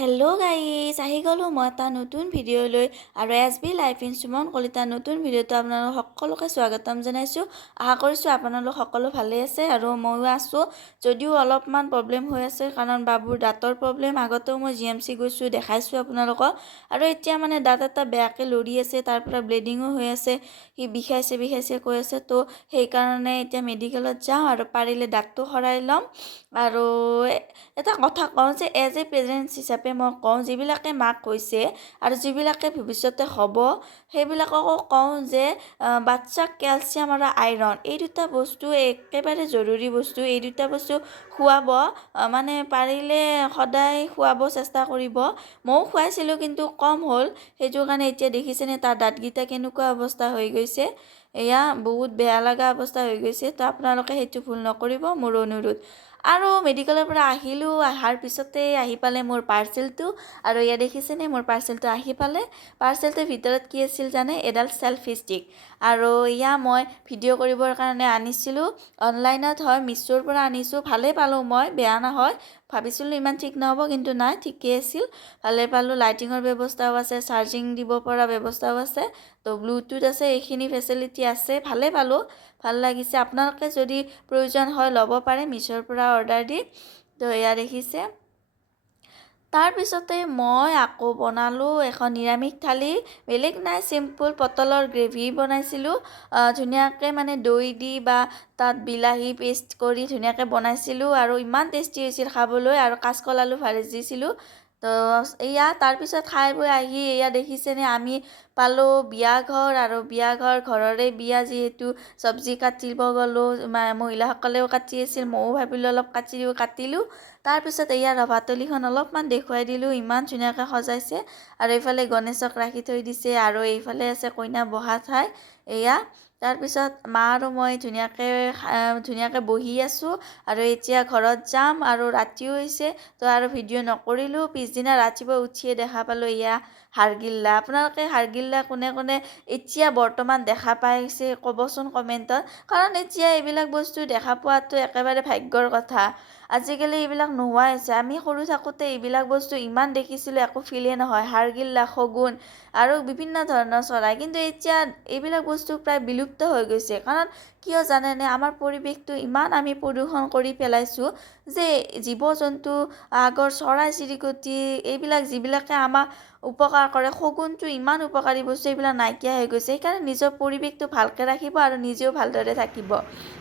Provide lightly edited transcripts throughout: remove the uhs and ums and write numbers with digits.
Hello' guys আহি গ'লোঁ মই এটা নতুন ভিডিঅ' লৈ আৰু SB life in Suman Kalita নতুন ভিডিঅ'টো আপোনালোক সকলোকে স্বাগতম জনাইছোঁ। আশা কৰিছোঁ আপোনালোক সকলো ভালে আছে আৰু ময়ো আছোঁ, যদিও অলপমান প্ৰব্লেম হৈ আছে কাৰণ বাবুৰ দাঁতৰ প্ৰব্লেম। আগতেও মই GMC গৈছোঁ, দেখাইছোঁ আপোনালোকক। আৰু এতিয়া মানে দাঁত এটা বেয়াকৈ লৰি আছে, তাৰ পৰা ব্লিডিঙো হৈ আছে, সি বিষাইছে কৈ আছে। তো সেইকাৰণে এতিয়া মেডিকেলত যাওঁ আৰু পাৰিলে দাঁতটো সৰাই ল'ম। আৰু এটা কথা কওঁ যে এজ এ পেৰেণ্টছ হিচাপে মই কওঁ, যিবিলাকে মাক কৈছে আৰু যিবিলাকে ভৱিষ্যতে হ'ব সেইবিলাককো কওঁ যে বাচ্চাক কেলছিয়াম আৰু আইৰণ এই দুটা বস্তু একেবাৰে জৰুৰী বস্তু। এই দুটা বস্তু খুৱাব, মানে পাৰিলে সদায় খুৱাব চেষ্টা কৰিব। ময়ো খুৱাইছিলোঁ কিন্তু কম হ'ল, সেইটো কাৰণে এতিয়া দেখিছেনে তাৰ দাঁতকেইটা কেনেকুৱা অৱস্থা হৈ গৈছে। এয়া বহুত বেয়া লগা অৱস্থা হৈ গৈছে। তো আপোনালোকে সেইটো ভুল নকৰিব, মোৰ অনুৰোধ। আৰু মেডিকেলৰ পৰা আহিলোঁ, অহাৰ পিছতে আহি পালে মোৰ পাৰ্চেলটো। আৰু ইয়াত দেখিছেনে মোৰ পাৰ্চেলটো আহি পালে। পাৰ্চেলটোৰ ভিতৰত কি আছিল জানে? এডাল চেলফি ষ্টিক। আৰু এয়া মই ভিডিঅ' কৰিবৰ কাৰণে আনিছিলোঁ, অনলাইনত হয়, মিছোৰ পৰা আনিছোঁ। ভালেই পালোঁ মই, বেয়া নহয়। ভাবিছিলোঁ ইমান ঠিক নহ'ব, কিন্তু নাই, ঠিকেই আছিল, ভালে পালোঁ। লাইটিঙৰ ব্যৱস্থাও আছে, চাৰ্জিং দিব পৰা ব্যৱস্থাও আছে, তো ব্লুটুথ আছে, এইখিনি ফেচিলিটি আছে। ভালেই পালোঁ, ভাল লাগিছে। আপোনালোকে যদি প্ৰয়োজন হয় ল'ব পাৰে মিছোৰ পৰা অৰ্ডাৰ দি। তো এয়া দেখিছে। তাৰপিছতে মই আকৌ বনালোঁ এখন নিৰামিষ থালি। বেলেগ নাই, চিম্পুল পটলৰ গ্ৰেভি বনাইছিলোঁ। ধুনীয়াকৈ মানে দৈ দি বা তাত বিলাহী পেষ্ট কৰি ধুনীয়াকৈ বনাইছিলোঁ আৰু ইমান টেষ্টি হৈছিল খাবলৈ। আৰু কাঁচকল আলু ভাজিছিলোঁ। তো এয়া তাৰপিছত খাই বৈ আহি এয়া দেখিছেনে আমি পালোঁ বিয়া ঘৰ। আৰু বিয়া ঘৰৰে বিয়া, যিহেতু চব্জি কাটিব গ'লোঁ, মহিলাসকলেও কাটি আছিল, ময়ো ভাবিলোঁ অলপ কাটিলোঁ। তাৰপিছত এয়া ৰভাতলিখন অলপমান দেখুৱাই দিলোঁ, ইমান ধুনীয়াকৈ সজাইছে। আৰু এইফালে গণেশক ৰাখি থৈ দিছে আৰু এইফালে আছে কইনা বহা ঠাই। এয়া তাৰপিছত মা আৰু মই ধুনীয়াকৈ বহি আছোঁ। আৰু এতিয়া ঘৰত যাম আৰু ৰাতিও হৈছে, তো আৰু ভিডিঅ' নকৰিলোঁ। পিছদিনা ৰাতিপুৱা উঠিয়ে দেখা পালোঁ এয়া হাৰগিল্লা। আপোনালোকে হাৰগিল্লা কোনে কোনে এতিয়া বৰ্তমান দেখা পাইছে ক'বচোন কমেণ্টত, কাৰণ এতিয়া এইবিলাক বস্তু দেখা পোৱাটো একেবাৰে ভাগ্যৰ কথা। আজিকালি এইবিলাক নোহোৱা হৈছে। আমি সৰু থাকোঁতে এইবিলাক বস্তু ইমান দেখিছিলোঁ, একো ফিলেই নহয়। হাৰগিল্লা, শগুন আৰু বিভিন্ন ধৰণৰ চৰাই, কিন্তু এতিয়া এইবিলাক বস্তু প্ৰায় বিলুপ্ত হৈ গৈছে। কাৰণ কিয় জানেনে? আমাৰ পৰিৱেশটো ইমান আমি প্ৰদূষণ কৰি পেলাইছোঁ যে জীৱ জন্তু, আগৰ চৰাই চিৰিকটি, এইবিলাক যিবিলাকে আমাক উপকাৰ কৰে, শগুনটো ইমান উপকাৰী বস্তু, এইবিলাক নাইকিয়া হৈ গৈছে। সেইকাৰণে নিজৰ পৰিৱেশটো ভালকৈ ৰাখিব আৰু নিজেও ভালদৰে থাকিব।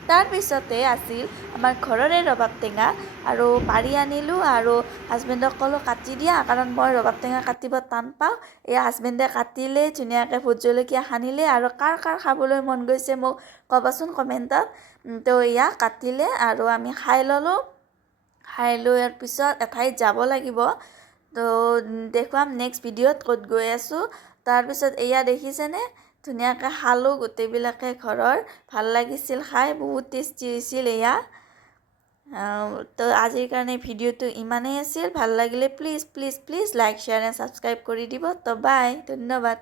তাৰপিছতে আছিল আমাৰ ঘৰৰে ৰবাব টেঙা, আৰু পাৰি আনিলোঁ আৰু হাজবেণ্ডক ক'লোঁ কাটি দিয়া, কাৰণ মই ৰবাব টেঙা কাটিব টান পাওঁ। এয়া হাজবেণ্ডে কাটিলে, ধুনীয়াকৈ ভোট জলকীয়া সানিলে। আৰু কাৰ কাৰ খাবলৈ মন গৈছে মোক ক'বচোন কমেণ্টত। তো এয়া কাটিলে আৰু আমি খাই ল'লোঁ। খাই লোৱাৰ পিছত এঠাইত যাব লাগিব, তো দেখুৱাম নেক্সট ভিডিঅ'ত ক'ত গৈ আছোঁ। তাৰপিছত এয়া দেখিছেনে? ধুনীয়াকৈ খালোঁ গোটেইবিলাকে ঘৰৰ, ভাল লাগিছিল খাই, বহুত টেষ্টি হৈছিল এয়া। তো আজিৰ কাৰণে ভিডিঅ'টো ইমানেই আছিল। ভাল লাগিলে please like, share and subscribe কৰি দিব। তো বাই, ধন্যবাদ।